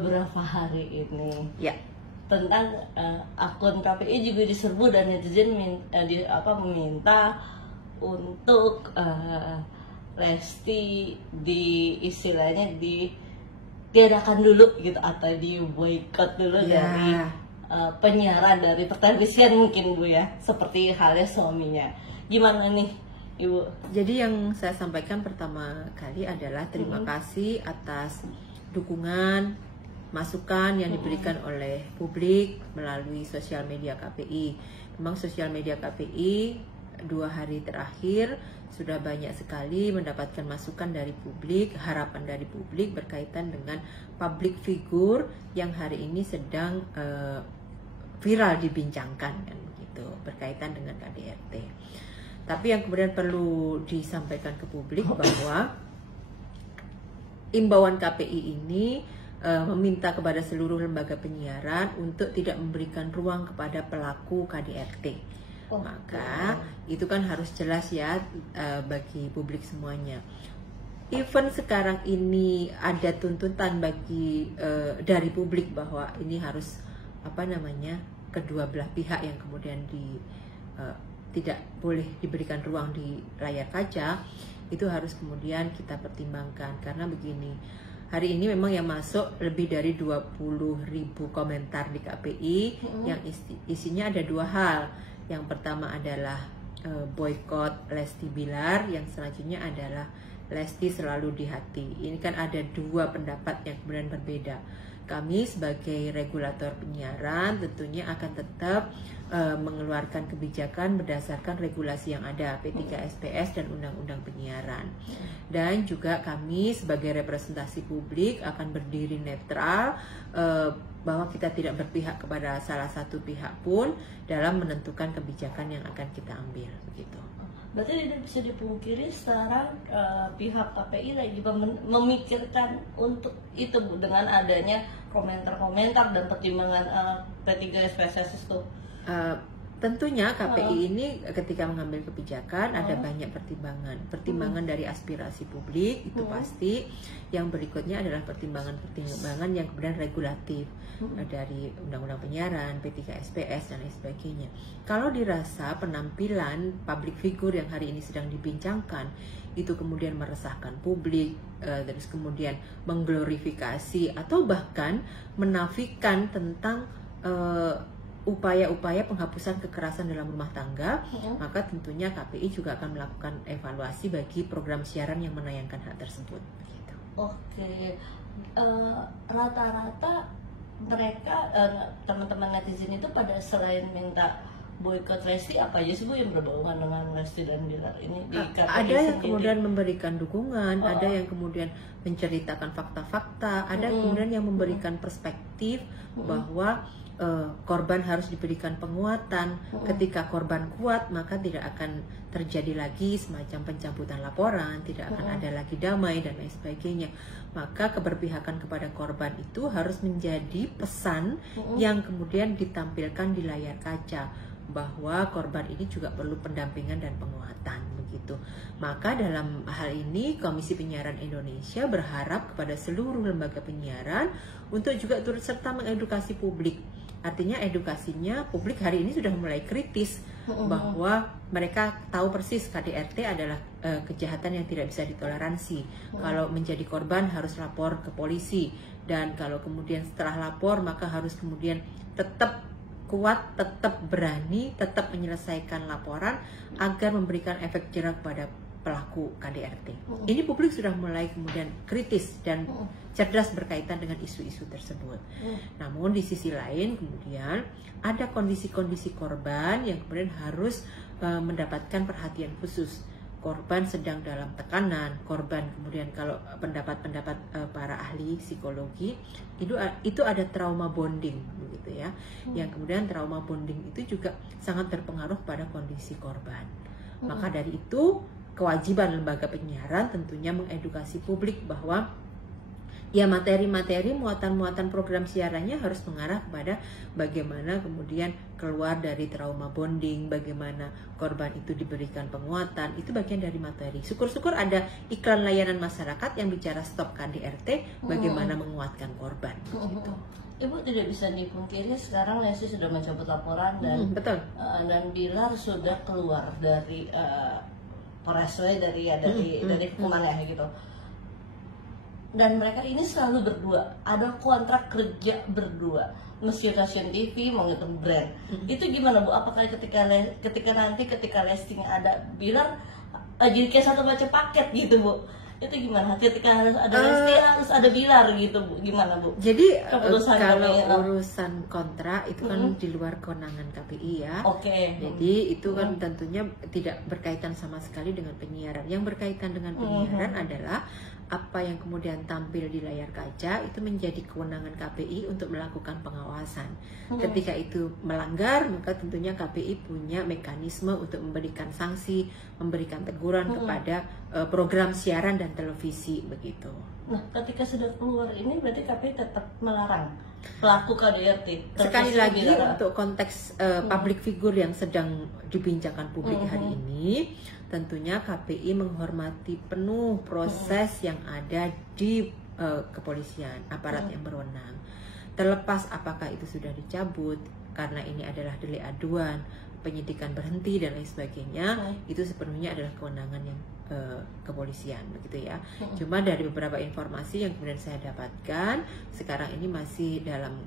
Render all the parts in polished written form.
beberapa hari ini. Ya. Tentang akun KPI juga diserbu dan netizen meminta untuk Lesti istilahnya ditiadakan dulu gitu, atau di boykot dulu dari penyiaran, dari pertelevisian mungkin Bu ya, seperti halnya suaminya. Gimana nih Ibu? Jadi yang saya sampaikan pertama kali adalah terima kasih atas dukungan, masukan yang diberikan oleh publik melalui sosial media KPI. Memang sosial media KPI 2 hari terakhir sudah banyak sekali mendapatkan masukan dari publik, harapan dari publik berkaitan dengan public figure yang hari ini sedang viral dibincangkan kan begitu, berkaitan dengan KDRT. Tapi yang kemudian perlu disampaikan ke publik bahwa imbauan KPI ini meminta kepada seluruh lembaga penyiaran untuk tidak memberikan ruang kepada pelaku KDRT. Maka itu kan harus jelas ya bagi publik semuanya. Even sekarang ini ada tuntutan bagi dari publik bahwa ini harus kedua belah pihak yang kemudian tidak boleh diberikan ruang di layar kaca, itu harus kemudian kita pertimbangkan. Karena begini, hari ini memang yang masuk lebih dari 20.000 komentar di KPI yang isinya ada 2 hal. Yang pertama adalah boykot Lesti Bilar, yang selanjutnya adalah Lesti selalu di hati. Ini kan ada 2 pendapat yang kemudian berbeda. Kami sebagai regulator penyiaran tentunya akan tetap mengeluarkan kebijakan berdasarkan regulasi yang ada, P3SPS dan Undang-Undang Penyiaran. Dan juga kami sebagai representasi publik akan berdiri netral, bahwa kita tidak berpihak kepada salah satu pihak pun dalam menentukan kebijakan yang akan kita ambil, begitu. Berarti tidak bisa dipungkiri sekarang pihak KPI lagi memikirkan untuk itu Bu, dengan adanya komentar-komentar dan pertimbangan P3SPS itu. Tentunya KPI ini ketika mengambil kebijakan ada banyak pertimbangan dari aspirasi publik, itu pasti. Yang berikutnya adalah pertimbangan yang kemudian regulatif dari Undang-Undang Penyiaran, P3SPS dan lain sebagainya. Kalau dirasa penampilan public figure yang hari ini sedang dibincangkan itu kemudian meresahkan publik, terus kemudian mengglorifikasi atau bahkan menafikan tentang upaya-upaya penghapusan kekerasan dalam rumah tangga, maka tentunya KPI juga akan melakukan evaluasi bagi program siaran yang menayangkan hal tersebut. Begitu. Oke, rata-rata mereka teman-teman netizen itu pada selain minta boykot Lesti, apa aja sih Bu yang berhubungan dengan Lesti dan Bilar ini? Ada yang kemudian memberikan dukungan, ada yang kemudian menceritakan fakta-fakta, ada kemudian yang memberikan perspektif bahwa korban harus diberikan penguatan. Ketika korban kuat, maka tidak akan terjadi lagi semacam pencabutan laporan, tidak akan ada lagi damai dan lain sebagainya. Maka keberpihakan kepada korban itu harus menjadi pesan yang kemudian ditampilkan di layar kaca, bahwa korban ini juga perlu pendampingan dan penguatan, begitu. Maka dalam hal ini Komisi Penyiaran Indonesia berharap kepada seluruh lembaga penyiaran untuk juga turut serta mengedukasi publik. Artinya edukasinya publik hari ini sudah mulai kritis, bahwa mereka tahu persis KDRT adalah kejahatan yang tidak bisa ditoleransi. Kalau menjadi korban harus lapor ke polisi, dan kalau kemudian setelah lapor maka harus kemudian tetap kuat, tetap berani, tetap menyelesaikan laporan agar memberikan efek jerah kepada pelaku KDRT. Ini publik sudah mulai kemudian kritis dan cerdas berkaitan dengan isu-isu tersebut. Namun di sisi lain kemudian ada kondisi-kondisi korban yang kemudian harus mendapatkan perhatian khusus. Korban sedang dalam tekanan, korban kemudian kalau pendapat-pendapat para ahli psikologi itu ada trauma bonding begitu ya. Yang kemudian trauma bonding itu juga sangat berpengaruh pada kondisi korban. Maka dari itu kewajiban lembaga penyiaran tentunya mengedukasi publik bahwa ya materi-materi muatan-muatan program siarannya harus mengarah kepada bagaimana kemudian keluar dari trauma bonding, bagaimana korban itu diberikan penguatan, itu bagian dari materi. Syukur-syukur ada iklan layanan masyarakat yang bicara stop KDRT, bagaimana menguatkan korban. gitu. Ibu tidak bisa dipungkiri sekarang Lesti sudah mencabut laporan dan betul. Dan Bilar sudah keluar dari Polresway dari hukumannya gitu. Dan mereka ini selalu berdua, ada kontrak kerja berdua, stasiun TV mengikuti brand. Itu gimana Bu? Apakah ketika Lesti ada Bilar jadi kayak satu baca paket gitu Bu? Itu gimana? Ketika harus ada Lesti harus ada Bilar gitu Bu, gimana Bu? Jadi kalau urusan kontrak itu kan di luar kewenangan KPI ya. Jadi itu kan tentunya tidak berkaitan sama sekali dengan penyiaran. Yang berkaitan dengan penyiaran adalah apa yang kemudian tampil di layar kaca itu menjadi kewenangan KPI untuk melakukan pengawasan. Ketika itu melanggar, maka tentunya KPI punya mekanisme untuk memberikan sanksi, memberikan teguran kepada program siaran dan televisi begitu. Nah, ketika sudah keluar ini berarti KPI tetap melarang pelaku KDRT. Sekali lagi untuk konteks public figure yang sedang dibincangkan publik hari ini, tentunya KPI menghormati penuh proses yang ada di kepolisian, aparat yang berwenang. Terlepas apakah itu sudah dicabut karena ini adalah delik aduan, penyidikan berhenti dan lain sebagainya, itu sepenuhnya adalah kewenangan yang kepolisian begitu ya. Cuma dari beberapa informasi yang kemudian saya dapatkan, sekarang ini masih dalam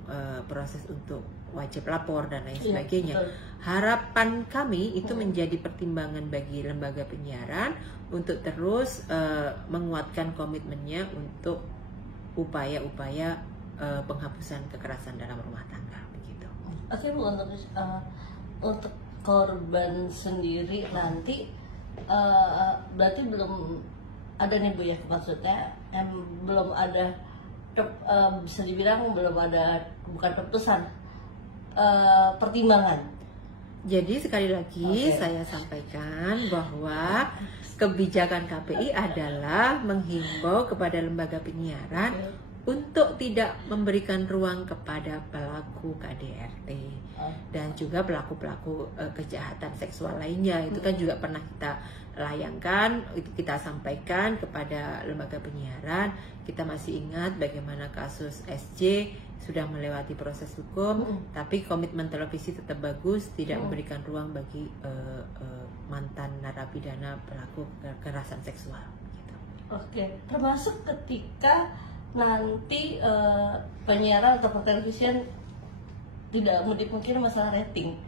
proses untuk wajib lapor dan lain sebagainya. Harapan kami itu menjadi pertimbangan bagi lembaga penyiaran untuk terus menguatkan komitmennya untuk upaya-upaya penghapusan kekerasan dalam rumah tangga begitu. Oke Bu, untuk korban sendiri nanti berarti belum ada nih Bu ya, maksudnya belum ada bisa dibilang belum ada, bukan keputusan, pertimbangan. Jadi sekali lagi saya sampaikan bahwa kebijakan KPI adalah menghimbau kepada lembaga penyiaran untuk tidak memberikan ruang kepada pelaku KDRT dan juga pelaku-pelaku kejahatan seksual lainnya. Itu kan juga pernah kita layangkan, kita sampaikan kepada lembaga penyiaran. Kita masih ingat bagaimana kasus SJ sudah melewati proses hukum, tapi komitmen televisi tetap bagus, tidak memberikan ruang bagi mantan narapidana pelaku kekerasan seksual. Gitu. Termasuk ketika nanti penyiaran atau pertelevisian tidak mau dipungkiri masalah rating.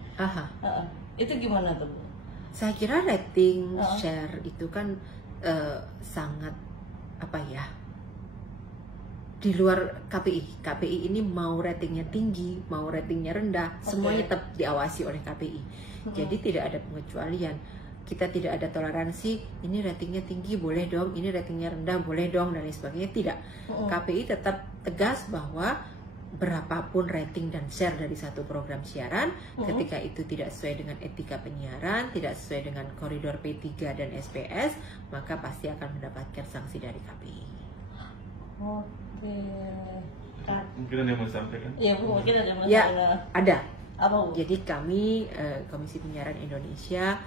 Itu gimana tuh Bu? Saya kira rating share itu kan sangat apa ya, di luar KPI. KPI ini mau ratingnya tinggi, mau ratingnya rendah, semuanya tetap diawasi oleh KPI. Jadi tidak ada pengecualian. Kita tidak ada toleransi, ini ratingnya tinggi boleh dong, ini ratingnya rendah boleh dong, dan lain sebagainya. Tidak. KPI tetap tegas bahwa berapapun rating dan share dari satu program siaran, ketika itu tidak sesuai dengan etika penyiaran, tidak sesuai dengan koridor P3 dan SPS, maka pasti akan mendapatkan sanksi dari KPI. Mungkin ada yang mau disampaikan? Iya Bu, mungkin ada yang mau disampaikan. Ada. Apa Bu? Jadi kami Komisi Penyiaran Indonesia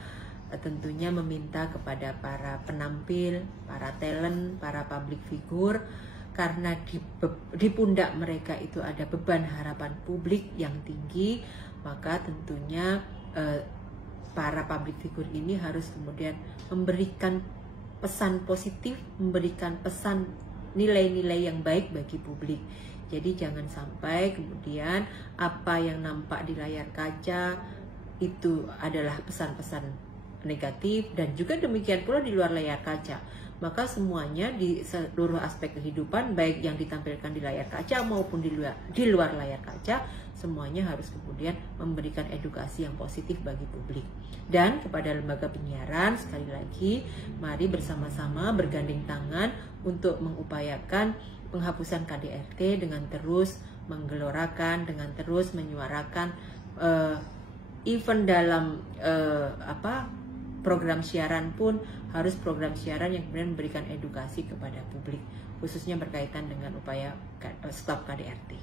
tentunya meminta kepada para penampil, para talent, para public figure, karena di pundak mereka itu ada beban harapan publik yang tinggi, maka tentunya para public figure ini harus kemudian memberikan pesan positif, memberikan pesan nilai-nilai yang baik bagi publik. Jadi jangan sampai kemudian apa yang nampak di layar kaca itu adalah pesan-pesan negatif, dan juga demikian pula di luar layar kaca. Maka semuanya di seluruh aspek kehidupan, baik yang ditampilkan di layar kaca maupun di luar layar kaca, semuanya harus kemudian memberikan edukasi yang positif bagi publik. Dan kepada lembaga penyiaran, sekali lagi, mari bersama-sama bergandeng tangan untuk mengupayakan penghapusan KDRT dengan terus menggelorakan, dengan terus menyuarakan even dalam program siaran pun harus program siaran yang kemudian memberikan edukasi kepada publik, khususnya berkaitan dengan upaya stop KDRT.